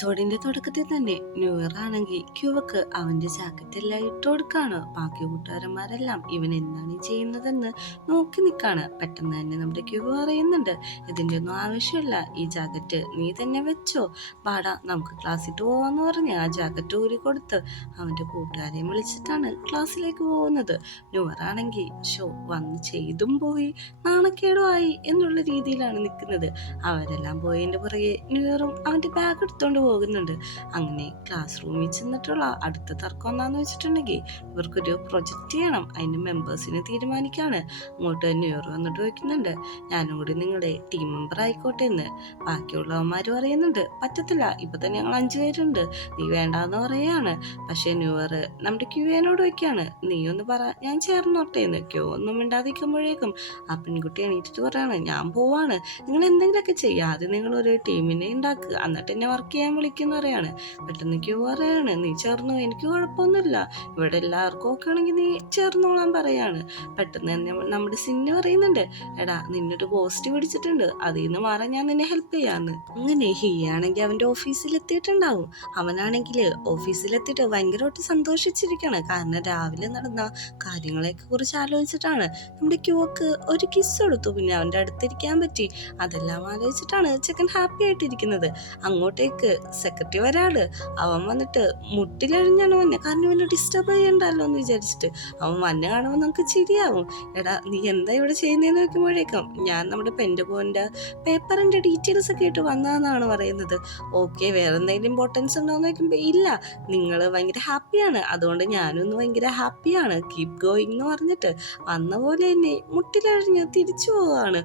എപ്പിസോഡിന്റെ തുടക്കത്തിൽ തന്നെ new year ആണെങ്കിൽ ക്യുവക്ക് അവന്റെ ജാക്കറ്റ് എല്ലാം ഇട്ട് കൊടുക്കാണ്. ബാക്കി കൂട്ടുകാരന്മാരെല്ലാം ഇവൻ എന്താണ് ഈ ചെയ്യുന്നതെന്ന് നോക്കി നിൽക്കാണ്. പെട്ടെന്ന് തന്നെ നമ്മുടെ ക്യുവ പറയുന്നുണ്ട്, ഇതിന്റെ ഒന്നും ആവശ്യമില്ല, ഈ ജാക്കറ്റ് നീ തന്നെ വെച്ചോ, പാടാ നമുക്ക് ക്ലാസ്സിട്ട് പോവാന്ന് പറഞ്ഞ് ആ ജാക്കറ്റ് ഊരി കൊടുത്ത് അവന്റെ കൂട്ടുകാരെയും വിളിച്ചിട്ടാണ് ക്ലാസ്സിലേക്ക് പോകുന്നത്. ന്യൂ ഇയർ ആണെങ്കിൽ വന്ന് ചെയ്തും പോയി നാണക്കേടും ആയി എന്നുള്ള രീതിയിലാണ് നിൽക്കുന്നത്. അവരെല്ലാം പോയതിന്റെ പുറകെ ന്യൂ ഇയറും അവന്റെ ബാഗ് എടുത്തോണ്ട് പോകുന്നുണ്ട്. അങ്ങനെ ക്ലാസ് റൂമിൽ ചെന്നിട്ടുള്ള അടുത്ത തർക്കം എന്താന്ന് വെച്ചിട്ടുണ്ടെങ്കിൽ ഇവർക്കൊരു പ്രൊജക്റ്റ് ചെയ്യണം. അതിന്റെ മെമ്പേഴ്സിനെ തീരുമാനിക്കാണ്. അങ്ങോട്ട് ന്യൂ ഇയർ വന്നിട്ട് ചോദിക്കുന്നുണ്ട്, ഞാനും കൂടി നിങ്ങളുടെ ടീം മെമ്പർ ആയിക്കോട്ടെ എന്ന്. ബാക്കിയുള്ളവന്മാര് പറയുന്നുണ്ട്, പറ്റത്തില്ല, ഇപ്പൊ തന്നെ ഞങ്ങൾ 5 പേരുണ്ട്, നീ വേണ്ടാന്ന് പറയാണ്. പക്ഷെ ന്യൂ ഇയർ നമ്മുടെ ക്യൂവിനോട് ചോദിക്കാണ്, നീ ഒന്ന് പറ, ഞാൻ ചേർന്നോട്ടെ എന്ന്. ക്യൂ ഒന്നും മിണ്ടാതിരിക്കുമ്പോഴേക്കും ആ പെൺകുട്ടി എണീറ്റിട്ട് പറയാണ്, ഞാൻ പോവാണ്, നിങ്ങൾ എന്തെങ്കിലുമൊക്കെ ചെയ്യുക, ആദ്യം നിങ്ങൾ ഒരു ടീമിനെ ഉണ്ടാക്കുക, എന്നിട്ട് എന്നെ വർക്ക് ചെയ്യാൻ വിളിക്കുന്ന പറയാണ്. പെട്ടെന്ന് ക്യൂ പറയാണ്, നീ ചേർന്നു, എനിക്ക് കുഴപ്പമൊന്നുമില്ല, ഇവിടെ എല്ലാവർക്കും ഒക്കെ ആണെങ്കിൽ നീ ചേർന്നോളാൻ പറയാണ്. പെട്ടെന്ന് തന്നെ നമ്മുടെ സിന്ന് പറയുന്നുണ്ട്, എടാ നിന്നൊരു പോസ്റ്റ് പിടിച്ചിട്ടുണ്ട്, അതിൽ നിന്ന് മാറാൻ ഞാൻ നിന്നെ ഹെൽപ്പ് ചെയ്യാന്ന്. അങ്ങനെ ഹിയാണെങ്കിൽ അവന്റെ ഓഫീസിലെത്തിയിട്ടുണ്ടാവും. അവനാണെങ്കിൽ ഓഫീസിലെത്തിയിട്ട് ഭയങ്കരമായിട്ട് സന്തോഷിച്ചിരിക്കുകയാണ്. കാരണം രാവിലെ നടന്ന കാര്യങ്ങളെയൊക്കെ കുറിച്ച് ആലോചിച്ചിട്ടാണ്. നമ്മുടെ ക്യൂക്ക് ഒരു കിസ് കൊടുത്തു, പിന്നെ അവന്റെ അടുത്തിരിക്കാൻ പറ്റി, അതെല്ലാം ആലോചിച്ചിട്ടാണ് ചെക്കൻ ഹാപ്പി ആയിട്ടിരിക്കുന്നത്. അങ്ങോട്ടേക്ക് സെക്രട്ടറി വരാള്, അവൻ വന്നിട്ട് മുട്ടിലഴിഞ്ഞാണ് വന്നെ, കാരണം ഇവനെ ഡിസ്റ്റർബ് ചെയ്യണ്ടല്ലോ എന്ന് വിചാരിച്ചിട്ട്. അവൻ വന്നെ കാണുമ്പോൾ നമുക്ക് ചിരിയാവും. എടാ നീ എന്താ ഇവിടെ ചെയ്യുന്നതെന്ന് നോക്കുമ്പോഴേക്കും ഞാൻ നമ്മുടെ പെൻഡഗോന്റെ പേപ്പറിന്റെ ഡീറ്റെയിൽസ് ഒക്കെ ഇട്ട് വന്നതെന്നാണ് പറയുന്നത്. ഓക്കെ, വേറെ എന്തെങ്കിലും ഇമ്പോർട്ടൻസ് ഉണ്ടോ എന്ന് നോക്കുമ്പോൾ ഇല്ല, നിങ്ങൾ ഭയങ്കര ഹാപ്പിയാണ്, അതുകൊണ്ട് ഞാനും ഒന്ന് ഭയങ്കര ഹാപ്പിയാണ്, കീപ് ഗോയിങ് എന്ന് പറഞ്ഞിട്ട് വന്ന പോലെ തന്നെ മുട്ടിലഴിഞ്ഞ് തിരിച്ചു പോവാണ്.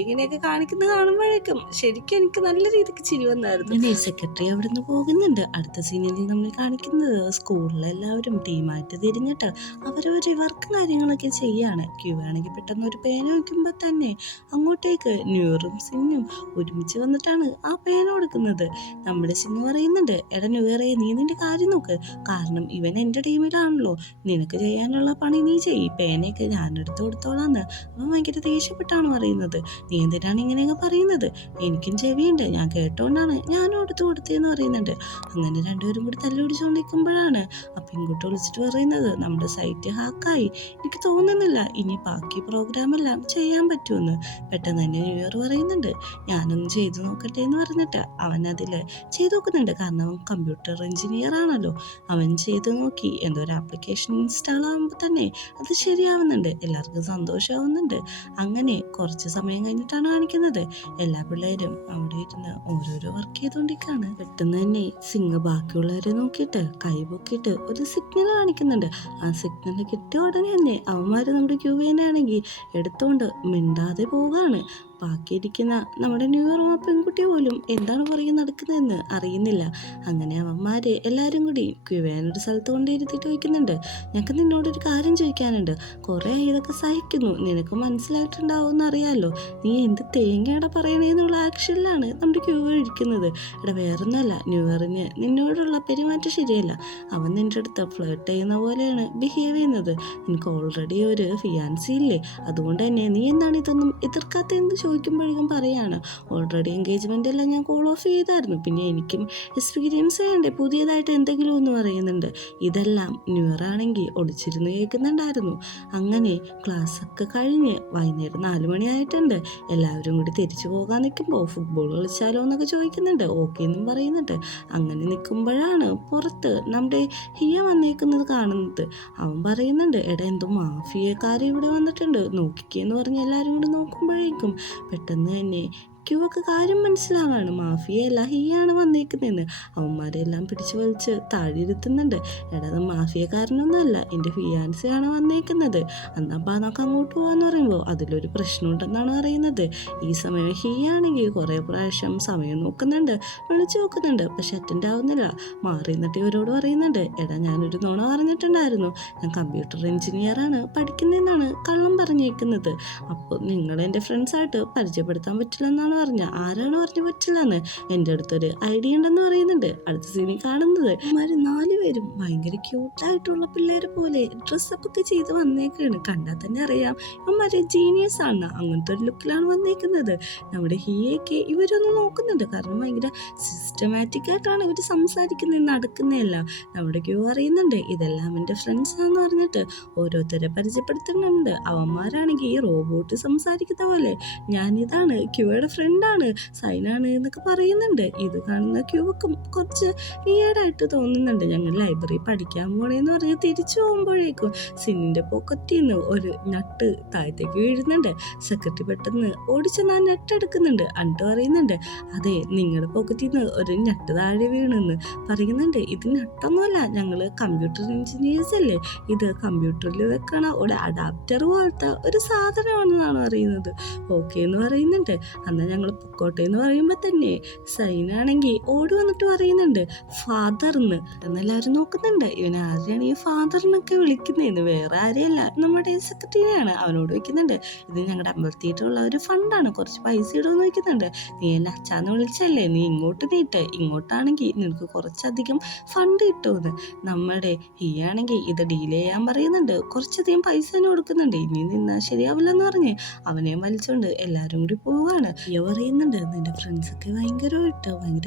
ഇങ്ങനെയൊക്കെ കാണിക്കുന്നത് കാണുമ്പോഴേക്കും ശരിക്കും എനിക്ക് നല്ല രീതിക്ക് ചിരി വന്നായിരുന്നു. സെക്രട്ടറി അവിടെ നിന്ന് പോകുന്നുണ്ട്. അടുത്ത സീനിൽ നമ്മൾ കാണിക്കുന്നത് സ്കൂളിലെല്ലാവരും ടീമായിട്ട് തിരിഞ്ഞിട്ട് അവരവരുടെ വർക്കും കാര്യങ്ങളൊക്കെ ചെയ്യാണ്. ക്യൂ ആണെങ്കിൽ പെട്ടെന്ന് ഒരു പേന വയ്ക്കുമ്പോൾ തന്നെ അങ്ങോട്ടേക്ക് ന്യൂറും സിന്നും ഒരുമിച്ച് വന്നിട്ടാണ് ആ പേന കൊടുക്കുന്നത്. നമ്മുടെ സിന്നു പറയുന്നുണ്ട്, എടാ ന്യൂയറേ, നീ നിന്റെ കാര്യം നോക്ക്, കാരണം ഇവൻ എൻ്റെ ടീമിലാണല്ലോ, നിനക്ക് ചെയ്യാനുള്ള പണി നീ ചെയ്യ്, പേനയൊക്കെ ഞാൻ എടുത്തു കൊടുത്തോളാന്ന്. അവൻ ഭയങ്കര ദേഷ്യപ്പെട്ടാണ് പറയുന്നത്. നീ എന്തിനാണ് ഇങ്ങനെയൊക്കെ പറയുന്നത്, എനിക്കും ചെവിയുണ്ട്, ഞാൻ കേട്ടോണ്ടാണ് ഞാനും എടുത്തു കൊടുത്തേന്ന് പറയുന്നുണ്ട്. അങ്ങനെ രണ്ടുപേരും കൂടി തല്ലുപിടിച്ചുകൊണ്ടിരിക്കുമ്പോഴാണ് ആ പെൺകുട്ടി വിളിച്ചിട്ട് പറയുന്നത്, നമ്മുടെ സൈറ്റ് ഹാക്കായി, എനിക്ക് തോന്നുന്നില്ല ഇനി ബാക്കി പ്രോഗ്രാം എല്ലാം ചെയ്യാൻ പറ്റുമെന്ന്. പെട്ടെന്ന് തന്നെ ന്യൂ ഇയർ പറയുന്നുണ്ട്, ഞാനൊന്ന് ചെയ്തു നോക്കട്ടെ എന്ന് പറഞ്ഞിട്ട് അവൻ അതിൽ ചെയ്തു നോക്കുന്നുണ്ട്. കാരണം അവൻ കമ്പ്യൂട്ടർ എഞ്ചിനീയർ ആണല്ലോ. അവൻ ചെയ്ത് നോക്കി, എന്തോ ഒരു ആപ്ലിക്കേഷൻ ഇൻസ്റ്റാൾ ആകുമ്പോൾ തന്നെ അത് ശരിയാവുന്നുണ്ട്, എല്ലാവർക്കും സന്തോഷമാവുന്നുണ്ട്. അങ്ങനെ കുറച്ച് സമയം കഴിഞ്ഞിട്ടാണ് കാണിക്കുന്നത് എല്ലാ പിള്ളേരും അവിടെ ഇരുന്ന് ഓരോരോ വർക്ക് ചെയ്തുകൊണ്ടിരിക്കുകയാണ്. പെട്ടെന്ന് തന്നെ സിംഗ് ബാക്കിയുള്ളവരെ നോക്കിയിട്ട് കൈപൊക്കിയിട്ട് ഒരു സിഗ്നൽ കാണിക്കുന്നുണ്ട്. ആ സിഗ്നൽ കിട്ടിയ ഉടനെ തന്നെ അവന്മാര് നമ്മുടെ ക്യൂവേനെ ആണെങ്കിൽ എടുത്തുകൊണ്ട് മിണ്ടാതെ പോവുകയാണ്. ബാക്കിയിരിക്കുന്ന നമ്മുടെ ന്യൂ ഇയർ ആ പെൺകുട്ടി പോലും എന്താണ് പുറകെ നടക്കുന്നതെന്ന് അറിയുന്നില്ല. അങ്ങനെ അവന്മാര് എല്ലാവരും കൂടി ക്യുവേനൊരു സ്ഥലത്ത് കൊണ്ടിരുത്തിയിട്ട് ചോദിക്കുന്നുണ്ട്, ഞങ്ങൾക്ക് നിന്നോടൊരു കാര്യം ചോദിക്കാനുണ്ട്, കുറേ ഇതൊക്കെ സഹിക്കുന്നു, നിനക്ക് മനസ്സിലായിട്ടുണ്ടാവും എന്നറിയാമല്ലോ, നീ എന്ത് തേങ്ങയുടെ പറയണേന്നുള്ള ആക്ഷനിലാണ് നമ്മുടെ ക്യൂ ഇരിക്കുന്നത്. എടാ വേറൊന്നുമല്ല, ന്യൂ ഇയറിന് നിന്നോടുള്ള പെരുമാറ്റം ശരിയല്ല, അവൻ നിൻ്റെ അടുത്ത് ഫ്ലേർട്ട് ചെയ്യുന്ന പോലെയാണ് ബിഹേവ് ചെയ്യുന്നത്, നിനക്ക് ഓൾറെഡി ഒരു ഫിയാൻസി ഇല്ലേ, അതുകൊണ്ട് തന്നെ നീ എന്താണ് ഇതൊന്നും എതിർക്കാത്തതെന്ന് ചോദിക്കുമ്പോഴേക്കും പറയാണ്, ഓൾറെഡി എൻഗേജ്മെൻ്റ് എല്ലാം ഞാൻ കോൾ ഓഫ് ചെയ്തായിരുന്നു, പിന്നെ എനിക്കും എക്സ്പീരിയൻസ് ചെയ്യണ്ടേ പുതിയതായിട്ട് എന്തെങ്കിലും എന്ന് പറയുന്നുണ്ട്. ഇതെല്ലാം ന്യൂ ഇയർ ആണെങ്കിൽ ഒളിച്ചിരുന്ന് കേൾക്കുന്നുണ്ടായിരുന്നു. അങ്ങനെ ക്ലാസ്സൊക്കെ കഴിഞ്ഞ് വൈകുന്നേരം 4 മണിയായിട്ടുണ്ട്. എല്ലാവരും കൂടി തിരിച്ചു പോകാൻ നിൽക്കുമ്പോൾ ഫുട്ബോൾ കളിച്ചാലോ എന്നൊക്കെ ചോദിക്കുന്നുണ്ട്. ഓക്കെ എന്നും പറയുന്നുണ്ട്. അങ്ങനെ നിൽക്കുമ്പോഴാണ് പുറത്ത് നമ്മുടെ ഹിയ വന്നേക്കുന്നത് കാണുന്നത്. അവൻ പറയുന്നുണ്ട്, എടാ എന്തോ മാഫിയക്കാർ ഇവിടെ വന്നിട്ടുണ്ട്, നോക്കിക്കേന്ന് പറഞ്ഞ് എല്ലാവരും കൂടി നോക്കുമ്പോഴേക്കും പെട്ടെന്ന് തന്നെ ക്യൂവൊക്കെ കാര്യം മനസ്സിലാവാണ്, മാഫിയയല്ല ഹിയാണ് വന്നേക്കുന്നതെന്ന്. അവന്മാരെല്ലാം പിടിച്ചു വലിച്ച് താഴെ ഇരുത്തുന്നുണ്ട്. എടാ അത് മാഫിയക്കാരനൊന്നുമല്ല, എൻ്റെ ഫിയാൻസിയാണ് വന്നേക്കുന്നത്, എന്നാ നമുക്ക് അങ്ങോട്ട് പോകാന്ന് പറയുമ്പോൾ അതിലൊരു പ്രശ്നമുണ്ടെന്നാണ് പറയുന്നത്. ഈ സമയം ഹിയാണെങ്കിൽ കുറേ പ്രാവശ്യം സമയം നോക്കുന്നുണ്ട്, വിളിച്ചു നോക്കുന്നുണ്ട്, പക്ഷെ അറ്റൻഡ് ആവുന്നില്ല. മാറി നിന്നിട്ട് ഇവരോട് പറയുന്നുണ്ട്, എടാ ഞാനൊരു നുണ പറഞ്ഞിട്ടുണ്ടായിരുന്നു, ഞാൻ കമ്പ്യൂട്ടർ എഞ്ചിനീയറാണ് പഠിക്കുന്നതെന്നാണ് കള്ളം പറഞ്ഞേക്കുന്നത്, അപ്പോൾ നിങ്ങൾ എൻ്റെ ഫ്രണ്ട്സായിട്ട് പരിചയപ്പെടുത്താൻ പറ്റില്ലെന്നാണ് പറഞ്ഞ ആരാണ് പറഞ്ഞു പറ്റില്ലെന്ന് എൻ്റെ അടുത്തൊരു ഐഡിയ ഉണ്ടെന്ന് പറയുന്നുണ്ട്. അടുത്ത സീനിൽ കാണുന്നത് ഇവന്മാര് 4 പേരും ഭയങ്കര ക്യൂട്ടായിട്ടുള്ള പിള്ളേരെ പോലെ ഡ്രസ്സപ്പ് ഒക്കെ ചെയ്ത് വന്നേക്കാണ്. കണ്ടാൽ തന്നെ അറിയാം ഇവന്മാര് ജീനിയസ് ആണ്. അങ്ങനത്തെ ഒരു ലുക്കിലാണ് വന്നേക്കുന്നത്. നമ്മുടെ ഹിയൊക്കെ ഇവരൊന്ന് നോക്കുന്നുണ്ട്, കാരണം ഭയങ്കര സിസ്റ്റമാറ്റിക് ആയിട്ടാണ് ഇവർ സംസാരിക്കുന്നത്, നടക്കുന്നതല്ല. നമ്മുടെ ക്യൂ അറിയുന്നുണ്ട് ഇതെല്ലാം എൻ്റെ ഫ്രണ്ട്സാന്ന് പറഞ്ഞിട്ട് ഓരോരുത്തരെ പരിചയപ്പെടുത്തുന്നുണ്ട്. അവന്മാരാണെങ്കിൽ ഈ റോബോട്ട് സംസാരിക്കുന്ന പോലെ ഞാനിതാണ് ക്യൂയുടെ ഫ്രണ്ടാണ്, സൈനാണ് എന്നൊക്കെ പറയുന്നുണ്ട്. ഇത് കാണുന്ന ക്യൂക്കും കുറച്ച് വിയേഡായിട്ട് തോന്നുന്നുണ്ട്. ഞങ്ങൾ ലൈബ്രറി പഠിക്കാൻ പോണേന്ന് പറഞ്ഞ് തിരിച്ചു പോകുമ്പോഴേക്കും സിന്നിന്റെ പോക്കറ്റിൽ നിന്ന് ഒരു നട്ട് താഴത്തേക്ക് വീഴുന്നുണ്ട്. സെക്രട്ടറി പെട്ടെന്ന് ഓടിച്ചെന്ന് ആ നെറ്റ് എടുക്കുന്നുണ്ട്. അണ്ട് പറയുന്നുണ്ട് അതെ നിങ്ങളുടെ പോക്കറ്റിൽ നിന്ന് ഒരു നട്ട് താഴെ വീണെന്ന് പറയുന്നുണ്ട്. ഇത് നട്ടൊന്നുമല്ല, ഞങ്ങൾ കമ്പ്യൂട്ടർ എഞ്ചിനീയേഴ്സ് അല്ലേ, ഇത് കമ്പ്യൂട്ടറിൽ വെക്കണ ഒരു അഡാപ്റ്റർ പോലത്തെ ഒരു സാധനമാണെന്നാണ് പറയുന്നത്. ഓക്കെ എന്ന് പറയുന്നുണ്ട്. എന്നാൽ ഞങ്ങൾ പൊക്കോട്ടെ എന്ന് പറയുമ്പോൾ തന്നെ സൈനാണെങ്കിൽ ഓടി വന്നിട്ട് പറയുന്നുണ്ട് ഫാദർന്ന്. എന്നെല്ലാവരും നോക്കുന്നുണ്ട്, ഇവൻ ആരെയാണ് ഈ ഫാദറിനൊക്കെ വിളിക്കുന്നതെന്ന്. വേറെ ആരെയല്ല, നമ്മുടെ സെക്രട്ടറിയാണ്. അവനോട് വയ്ക്കുന്നുണ്ട് ഇത് ഞങ്ങളുടെ അമ്പലത്തിയിട്ടുള്ള ഒരു ഫണ്ടാണ്, കുറച്ച് പൈസ ഇടുമെന്ന് വയ്ക്കുന്നുണ്ട്. നീ എന്നെ അച്ഛാന്ന് വിളിച്ചല്ലേ, നീ ഇങ്ങോട്ട് നീട്ട്, ഇങ്ങോട്ടാണെങ്കിൽ നിനക്ക് കുറച്ചധികം ഫണ്ട് കിട്ടുമെന്ന്. നമ്മുടെ ഈ ആണെങ്കിൽ ഇത് ഡീൽ ചെയ്യാൻ പറയുന്നുണ്ട്. കുറച്ചധികം പൈസ തന്നെ കൊടുക്കുന്നുണ്ട്. ഇനി നിന്നാൽ ശരിയാവില്ലെന്ന് പറഞ്ഞ് അവനെയും വലിച്ചോണ്ട് എല്ലാവരും കൂടി പോവാണ്. ഈ പറയുന്നുണ്ട് നിന്റെ ഫ്രണ്ട്സൊക്കെ ഭയങ്കര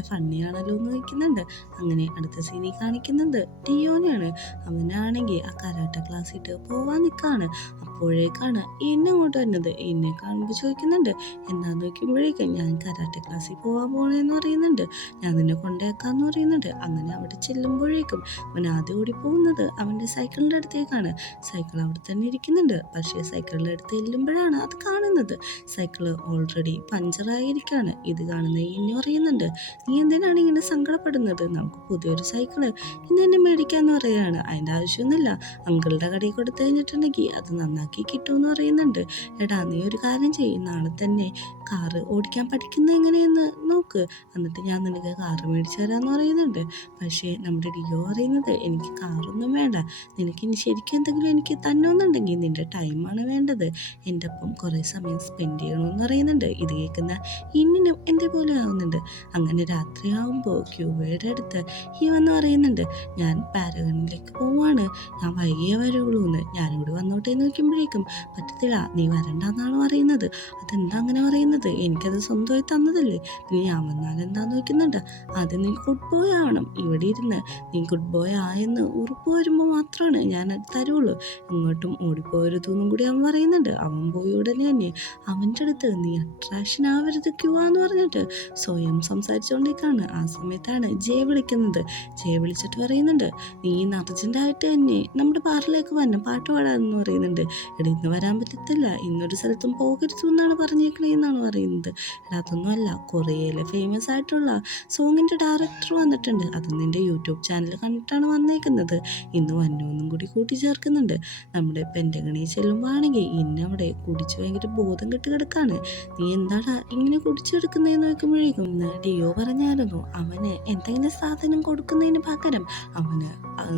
ഫണ്ണിയാണല്ലോ എന്ന് വയ്ക്കുന്നുണ്ട്. അങ്ങനെ അടുത്ത സീനിൽ കാണിക്കുന്നത് ടിയോനെയാണ്. അവനാണെങ്കിൽ ആ കരാട്ട ക്ലാസ്സിട്ട് പോവാൻ നിൽക്കാണ്. അപ്പോഴേക്കാണ് എന്നെ അങ്ങോട്ട് വരുന്നത്. എന്നെ കാണുമ്പോൾ ചോദിക്കുന്നുണ്ട് എന്താന്ന് നോക്കുമ്പോഴേക്കും ഞാൻ കരാട്ടെ ക്ലാസ്സിൽ പോകാൻ പോകണമെന്ന് പറയുന്നുണ്ട്. ഞാൻ നിന്നെ കൊണ്ടേക്കാന്ന് പറയുന്നുണ്ട്. അങ്ങനെ അവിടെ ചെല്ലുമ്പോഴേക്കും അവൻ ആദ്യം ഓടി പോകുന്നത് അവൻ്റെ സൈക്കിളിൻ്റെ അടുത്തേക്കാണ്. സൈക്കിൾ അവിടെ തന്നെ ഇരിക്കുന്നുണ്ട്. പക്ഷേ സൈക്കിളിൻ്റെ അടുത്ത് ചെല്ലുമ്പോഴാണ് അത് കാണുന്നത് സൈക്കിള് ഓൾറെഡി പഞ്ചറായിരിക്കാണ്. ഇത് കാണുന്ന എന്നെ പറയുന്നുണ്ട് നീ എന്തിനാണ് ഇങ്ങനെ സങ്കടപ്പെടുന്നത്, നമുക്ക് പുതിയൊരു സൈക്കിള് ഇന്ന് തന്നെ മേടിക്കാന്ന് പറയാണ്. അതിൻ്റെ ആവശ്യമൊന്നുമില്ല, അങ്കിളുടെ കടയിൽ കൊടുത്തു കഴിഞ്ഞിട്ടുണ്ടെങ്കിൽ അത് നന്നാക്കി കിട്ടുമെന്ന് പറയുന്നുണ്ട്. എടാ നീ ഒരു കാര്യം ചെയ്യും, നാളെ തന്നെ കാറ് ഓടിക്കാൻ പഠിക്കുന്നത് എങ്ങനെയെന്ന് നോക്ക്, എന്നിട്ട് ഞാൻ നിനക്ക് കാറ് മേടിച്ചു തരാമെന്ന് പറയുന്നുണ്ട്. പക്ഷേ നമ്മുടെ ഡിയോ പറയുന്നത് എനിക്ക് കാറൊന്നും വേണ്ട, നിനക്ക് ഇനി ശരിക്കും എന്തെങ്കിലും എനിക്ക് തന്നോന്നുണ്ടെങ്കിൽ നിന്റെ ടൈമാണ് വേണ്ടത്, എൻ്റെ ഒപ്പം കുറേ സമയം സ്പെൻഡ് ചെയ്യണമെന്ന് പറയുന്നുണ്ട്. ഇത് കേൾക്കുന്ന ഇന്നിനും എൻ്റെ പോലെ ആവുന്നുണ്ട്. അങ്ങനെ രാത്രിയാവുമ്പോൾ ക്യൂബയുടെ അടുത്ത് ഈ വന്ന് പറയുന്നുണ്ട് ഞാൻ പാരഗണിലേക്ക് പോവാണ്, ഞാൻ വൈകിയേ വരുള്ളൂ എന്ന്. ഞാനും കൂടി വന്നോട്ടെ എന്ന് നോക്കുമ്പോഴേക്കും പറ്റത്തില്ല, നീ വരണ്ടെന്നാണ് പറയുന്നത്. അതെന്താ അങ്ങനെ പറയുന്നത്, എനിക്കത് സ്വന്തമായി തന്നതല്ലേ, പിന്നെ ഞാൻ വന്നാൽ എന്താന്ന് നോക്കുന്നുണ്ട്. ആദ്യം നീ ഗുഡ് ബോയ് ആവണം, ഇവിടെ ഇരുന്ന് നീ ഗുഡ് ബോയ് ആയെന്ന് ഉറപ്പ് വരുമ്പോൾ മാത്രമാണ് ഞാൻ അത് തരുള്ളൂ, ഇങ്ങോട്ടും ഓടിപ്പോരുതെന്നും കൂടി അവൻ പറയുന്നുണ്ട്. അവൻ പോയി ഉടനെ തന്നെ അവൻ്റെ അടുത്ത് നീ അട്രാക്ഷൻ ആവരുത് ക്യൂവാന്ന് പറഞ്ഞിട്ട് സ്വയം സംസാരിച്ചുകൊണ്ടേക്കാണ്. ആ സമയത്താണ് ജയ വിളിക്കുന്നത്. ജയ വിളിച്ചിട്ട് പറയുന്നുണ്ട് നീ ഇന്ന് അർജൻറ്റായിട്ട് തന്നെ നമ്മുടെ ബാറിലേക്ക് വരണം, പാട്ട് പാടാമെന്ന് പറയുന്നുണ്ട്. എടാ ഇന്ന് വരാൻ പറ്റത്തില്ല, ഇന്നൊരു സ്ഥലത്തും പോകരുത് എന്നാണ് പറഞ്ഞേക്കണേന്നാണ് പറയുന്നത്. എടാ അതൊന്നുമല്ല, കൊറിയയിലെ ഫേമസ് ആയിട്ടുള്ള സോങ്ങിൻ്റെ ഡയറക്ടർ വന്നിട്ടുണ്ട്, അത് നിൻ്റെ യൂട്യൂബ് ചാനൽ കണ്ടിട്ടാണ് വന്നേക്കുന്നത്, ഇന്ന് വന്നൊന്നും കൂടി കൂട്ടിച്ചേർക്കുന്നുണ്ട്. നമ്മുടെ പെൻറ്റഗണി ചെല്ലുമ്പോഴാണെങ്കിൽ ഇന്ന് അവിടെ കുടിച്ച് ഭയങ്കര ബോധം കെട്ട് കിടക്കാണ്. നീ എന്താടാ ഇങ്ങനെ കുടിച്ചെടുക്കുന്നതെന്ന് നോക്കുമ്പോഴേക്കും ഡിയോ പറഞ്ഞായിരുന്നു അവന് എന്തെങ്കിലും സാധനം കൊടുക്കുന്നതിന് പകരം അവന്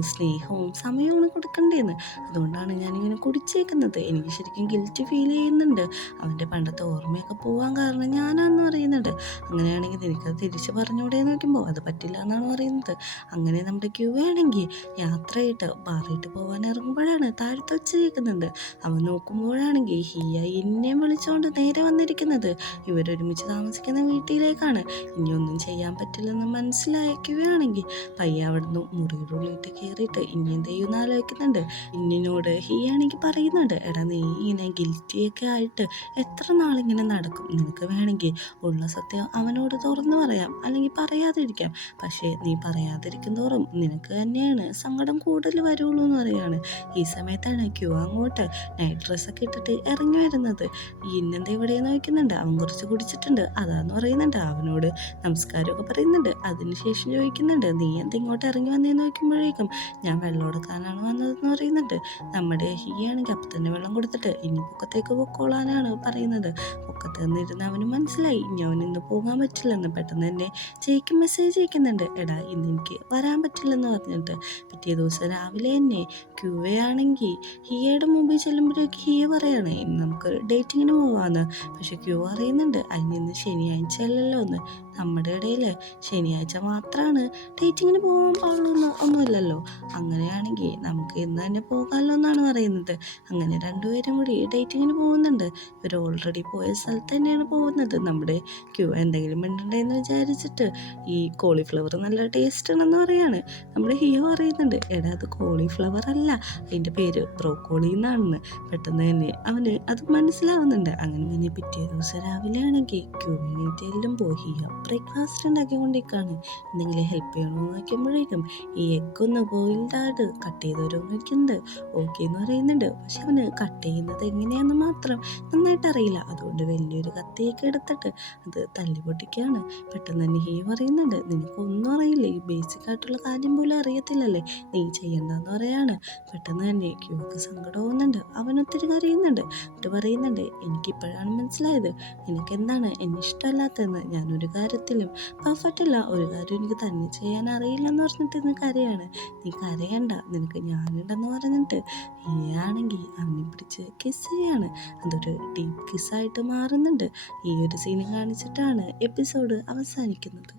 സ്നേഹവും സമയവും കൊടുക്കണ്ടേന്ന്, അതുകൊണ്ടാണ് ഞാനിങ്ങനെ കുടിച്ചേക്കുന്നത്. എനിക്ക് ശരിക്കും ഗിൽറ്റ് ഫീൽ ചെയ്യുന്നുണ്ട്, അവൻ്റെ പണ്ടത്തെ ഓർമ്മയൊക്കെ പോകാൻ കാരണം ഞാനാന്ന് പറയുന്നുണ്ട്. അങ്ങനെയാണെങ്കിൽ നിനക്കത് തിരിച്ച് പറഞ്ഞുകൂടെ നോക്കുമ്പോൾ അത് പറ്റില്ല എന്നാണ് പറയുന്നത്. അങ്ങനെ നമ്മുടെ ക്യൂ ആണെങ്കിൽ യാത്രയായിട്ട് ബാറിയിട്ട് പോകാൻ ഇറങ്ങുമ്പോഴാണ് താഴത്ത് വെച്ച് കേൾക്കുന്നുണ്ട്. അവൻ നോക്കുമ്പോഴാണെങ്കിൽ ഹിയ എന്നെയും വിളിച്ചുകൊണ്ട് നേരെ വന്നിരിക്കുന്നത് ഇവരൊരുമിച്ച് താമസിക്കുന്ന വീട്ടിലേക്കാണ്. ഇനിയൊന്നും ചെയ്യാൻ പറ്റില്ലെന്ന് മനസ്സിലായ ക്യൂ ആണെങ്കിൽ പയ്യെ അവിടുന്ന് മുറിയുടെ ഉള്ളിട്ട് കയറിയിട്ട് ഇനി എന്ത് ചെയ്യുമെന്ന് ആലോചിക്കുന്നുണ്ട്. ഇന്നിനോട് ഹിയാണെങ്കിൽ പറയുന്നുണ്ട് എടാ നീ ഇങ്ങനെ ഗിൽറ്റിയൊക്കെ ആയിട്ട് എത്ര നാളിങ്ങനെ നടക്കും, നിനക്ക് വേണമെങ്കിൽ ഉള്ള സത്യം അവനോട് തുറന്നു പറയാം, അല്ലെങ്കിൽ പറയാതിരിക്കാം, പക്ഷേ നീ പറയാതിരിക്കും തോറും നിനക്ക് തന്നെയാണ് സങ്കടം കൂടുതൽ വരുള്ളൂ എന്ന് പറയാണ്. ഈ സമയത്താണ് ക്യൂ അങ്ങോട്ട് നൈറ്റ് ഡ്രസ്സൊക്കെ ഇട്ടിട്ട് ഇറങ്ങി വരുന്നത്. ഇന്നെന്താ ഇവിടെ നോക്കുന്നുണ്ട്, അവൻ കുറച്ച് കുടിച്ചിട്ടുണ്ട് അതാന്ന് പറയുന്നുണ്ട്. അവനോട് നമസ്കാരമൊക്കെ പറയുന്നുണ്ട്. അതിനുശേഷം ചോദിക്കുന്നുണ്ട് നീ എന്താ ഇങ്ങോട്ട് ഇറങ്ങി വന്നേന്ന് നോക്കുമ്പോഴേക്കും ഞാൻ വെള്ളം എടുക്കാനാണ് വന്നതെന്ന് പറയുന്നുണ്ട്. നമ്മുടെ ഹിയാണെങ്കിൽ അപ്പം തന്നെ വെള്ളം കൊടുത്തിട്ട് ഇനി പൊക്കത്തേക്ക് പൊക്കോളാനാണ് പറയുന്നത്. പൊക്കത്ത് നിന്നിരുന്ന് അവന് മനസ്സിലായി ഇനി അവൻ ഇന്ന് പോകാൻ പറ്റില്ലെന്ന്. പെട്ടെന്ന് തന്നെ ജയ്ക്ക് മെസ്സേജ് അയക്കുന്നുണ്ട് എടാ ഇന്ന് എനിക്ക് വരാൻ പറ്റില്ലെന്ന് പറഞ്ഞിട്ട്. പിറ്റേ ദിവസം രാവിലെ തന്നെ ക്യൂവ ആണെങ്കിൽ ഹിയയുടെ മുമ്പിൽ ചെല്ലുമ്പോഴേക്ക് ഹിയ പറയാണ് ഇന്ന് നമുക്കൊരു ഡേറ്റിങ്ങിന് പോവാന്ന്. പക്ഷെ ക്യൂ അറിയുന്നുണ്ട് പറയുന്നുണ്ട് അതിന് ഇന്ന് ശനിയാഴ്ച അല്ലല്ലോ എന്ന്. നമ്മുടെ ഇടയിൽ ശനിയാഴ്ച മാത്രമാണ് ഡേറ്റിങ്ങിന് പോകാൻ പാടുള്ളൂ ഒന്നുമില്ലല്ലോ. അങ്ങനെയാണെങ്കിൽ നമുക്ക് ഇന്ന് തന്നെ പോകാമല്ലോ എന്നാണ് പറയുന്നത്. അങ്ങനെ രണ്ടുപേരും കൂടി ഡേറ്റിങ്ങിന് പോകുന്നുണ്ട്. ഇവർ ഓൾറെഡി പോയ സ്ഥലത്ത് തന്നെയാണ് പോകുന്നത്. നമ്മുടെ ക്യൂ എന്തെങ്കിലും മിണ്ടണ്ടെന്ന് വിചാരിച്ചിട്ട് ഈ കോളിഫ്ലവർ നല്ല ടേസ്റ്റ് ആണെന്ന് പറയാണ്. നമ്മുടെ ഹിയോ അറിയുന്നുണ്ട്, എടാ അത് കോളിഫ്ലവർ അല്ല, അതിൻ്റെ പേര് ബ്രോക്കോളി എന്നാണെന്ന്. പെട്ടെന്ന് തന്നെ അവന് അത് മനസ്സിലാവുന്നുണ്ട്. അങ്ങനെ തന്നെ പിറ്റേ ദിവസം രാവിലെ ആണെങ്കിൽ ക്യൂവിനേറ്റ് ചെല്ലുമ്പോൾ ഹിയോ ബ്രേക്ക്ഫാസ്റ്റ് ഉണ്ടാക്കിക്കൊണ്ടിരിക്കുകയാണ്. എന്തെങ്കിലും ഹെൽപ്പ് ചെയ്യണമെന്ന് നോക്കുമ്പോഴേക്കും ഈ എഗ് ഒന്ന് ബോയിൽഡ് കട്ട് ചെയ്ത് വരുമെന്ന് ഇരിക്കുന്നുണ്ട്. ഓക്കെ എന്ന് പറയുന്നുണ്ട്. പക്ഷെ അവന് കട്ട് ചെയ്യുന്നത് എങ്ങനെയാണെന്ന് മാത്രം നന്നായിട്ട് അറിയില്ല. അതുകൊണ്ട് വലിയൊരു കത്തിയൊക്കെ എടുത്തിട്ട് അത് തല്ലി പൊട്ടിക്കുകയാണ്. പെട്ടെന്ന് തന്നെ ഹിയോ പറയുന്നുണ്ട്, നിനക്കൊന്നും അറിയില്ല, ഈ ബേസിക് ആയിട്ടുള്ള കാര്യം പോലും അറിയത്തില്ലല്ലേ, നീ ചെയ്യണ്ടെന്ന് പറയാണ്. പെട്ടെന്ന് തന്നെ ക്യൂക്ക് സങ്കടമാവുന്നുണ്ട്. അവനൊത്തിരി കരയുന്നുണ്ട്. എന്നിട്ട് പറയുന്നുണ്ട്, എനിക്കിപ്പോഴാണ് മനസ്സിലായത് നിനക്ക് എന്താണ് എന്നെ ഇഷ്ടമല്ലാത്തതെന്ന്. ഞാനൊരു കാര്യത്തിലും പെർഫെക്റ്റ് അല്ല, ഒരു കാര്യം എനിക്ക് തന്നെ ചെയ്യാൻ അറിയില്ലെന്ന് പറഞ്ഞിട്ട് ഇന്ന് കരയാണ്. നീ കരയണ്ട, നിനക്ക് ഞാനുണ്ടെന്ന് പറഞ്ഞിട്ട് ആണെങ്കിൽ അവനെ പിടിച്ച് കിസ് ചെയ്യാണ്. അതൊരു ഡീപ്പ് കിസ്സായിട്ട് മാറുന്നുണ്ട്. ഈ ഒരു സീൻ കാണിച്ചിട്ടാണ് എപ്പിസോഡ് അവസാനിക്കുന്നത്.